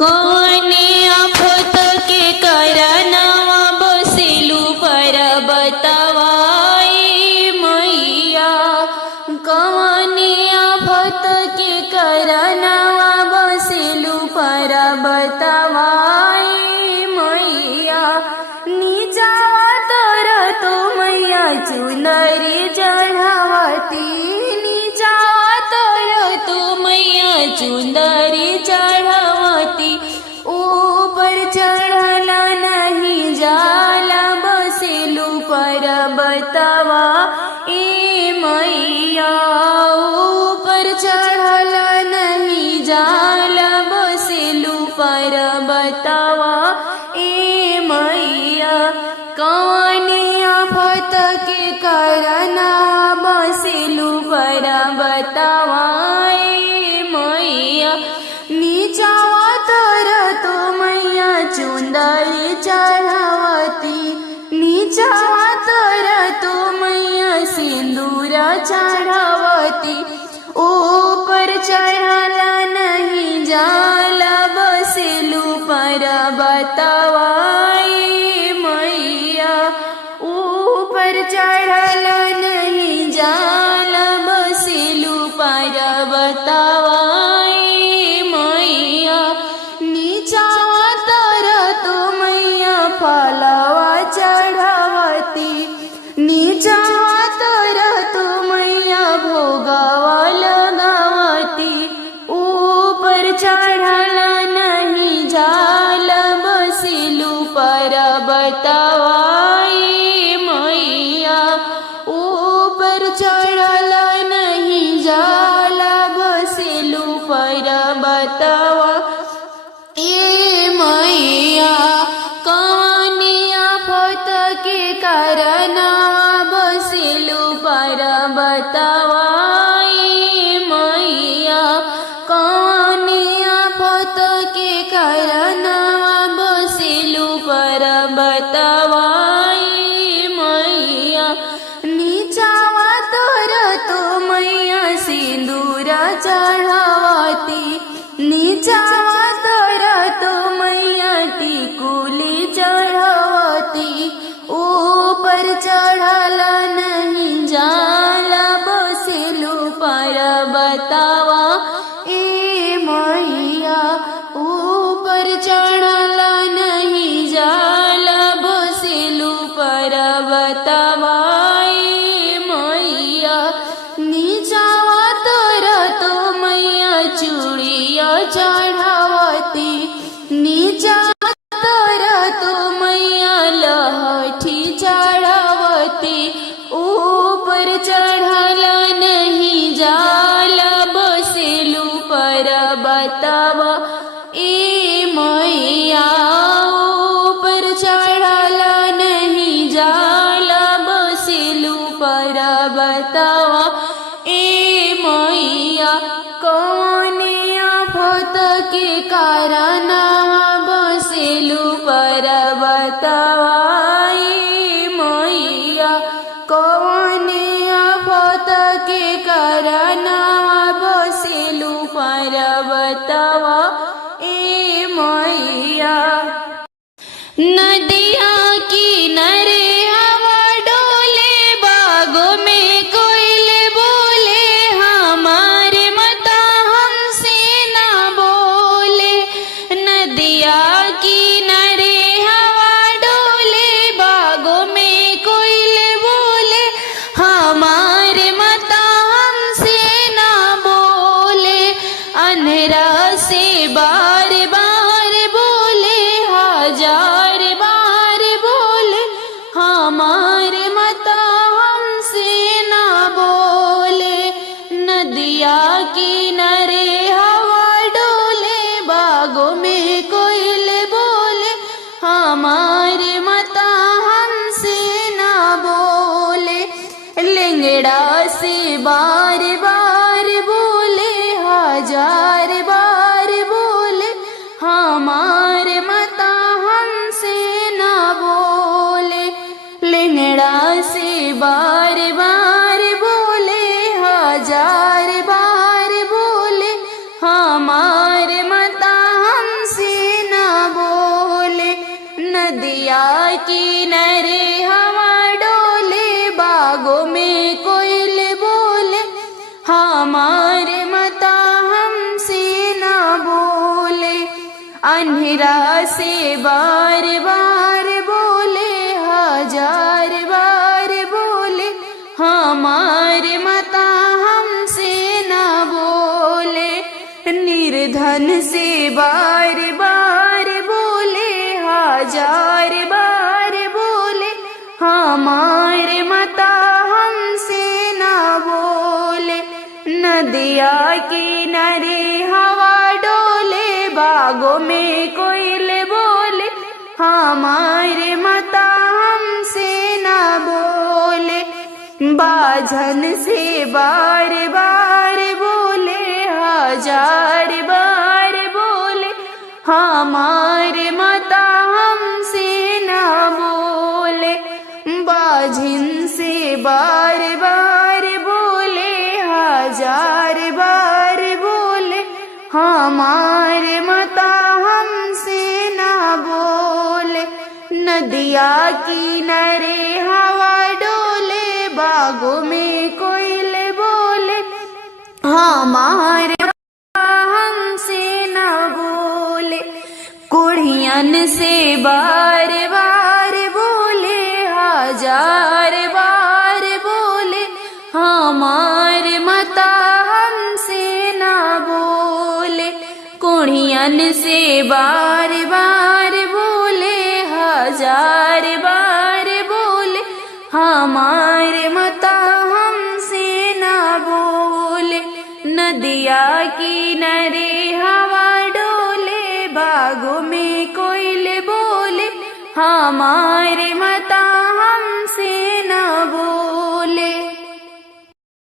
कोने आफत के करनवा बसेलू परबतवाई मैया। कोने आफत के करनवा बसेलू परबतवाई मैया। नीचावा तर तो मैया चुनरी चढ़ावती। नीचावा तर तो मैया चुनरी चढ़ावती। ऊपर चढ़ला नहीं जाला बसेलू परबतवा ए मैया। ऊपर चढ़ला नहीं जाला बसेलू परबतवा ए मैया। कौने आफत के करना बसेलू परबतवा ए मैया। नीचावा तर तो मैया चुंदरी चढ़ावती। नीचावा तर तो मैया सिंदूर चढ़ावती। ऊपर चढ़ला नहीं जाला बसेलू परबतवा ए मैया। ऊपर चढ़ला नहीं जाला बसेलू परबतवा ए मैया। नीचावा तर तो मैया फलवा चढ़ावती। नीचावा तर तो मैया भोगवा लगावती। ऊपर चढ़ला नहीं जाला बसेलू परबतवा ए मैया। ऊपर चढ़ला नहीं जाला बसेलू परबतवा ए मैया। कौने आफत के करना बसेलू परबतवा ए मैया। कौने आफत के करना बसेलू परबतवा ए मैया। नीचावा तर तो मैया सिंदूर चढ़ावती। नीचावा तर तो मैया टिकुली चढ़ावती। ऊपर चढ़ला नहीं जाला बसेलू परबतवा ए मैया। ऊपर चढ़ला नहीं जाला बसेलू परबतवा ए मैया। नीचावा तर तो मैया चूड़िया चढ़ावती। नीचावा तर तो मैया लहठी चढ़ावती। ऊपर चढ़ला नहीं जाला बसेलू परबतवा ए मैया। ऊपर चढ़ला नहीं जाला बसेलू परबतवा ए मैया। कौने आफत के करना बसेलू परबतवा ए मैया। कौने आफत के करना बसेलू परबतवा ए मैया। नदिया किनारे हवा डोले बागों में कोयल बोले। हमारे माता हमसे ना बोले। नदिया किनारे हवा डोले बागों में कोयल बोले। हमारे माता हमसे ना बोले। अंधेरा से बार बार बोले। हजार बार बोले। हमारे माता हमसे ना बोले। नदिया किनारे हवा डोले बागों में कोयल बोले। हमारे माता हमसे ना बोले। लेंगड़ा से बार बार बोले। हजार बार बोले। नदिया किनारे हवा डोले, बागों में कोयल बोले, हमारे माता हमसे ना बोले। अंधेरा से बार बार बोले, हजार बार बोले, हमारे माता हमसे ना बोले। निर्धन से बार बार बोले, हजार बार बोले, हमारे माता हमसे ना बोले। नदिया किनारे हवा डोले, बागों में कोयल बोले, हमारे माता हमसे ना बोले। बाझन से बार बार बोले, हजार बार बोले, हमारे माता हमसे ना बोले। बाझिन से बार बार बोले, हजार बार बोले, हमारे माता हमसे ना बोले। नदिया किनारे हवा डोले, बागों में कोयल बोले, हमारे माता हमसे ना बोले। कुड़ियन से बार बार बोले, हजार बार बोले, हमारे माता हमसे ना बोले। कुड़ियन से बार बार बोले, हजार बार बोले, हमारे माता हमसे ना बोले। नदिया किनारे हवा डोले, बागों में कोयल बोले, हमारे माता हमसे ना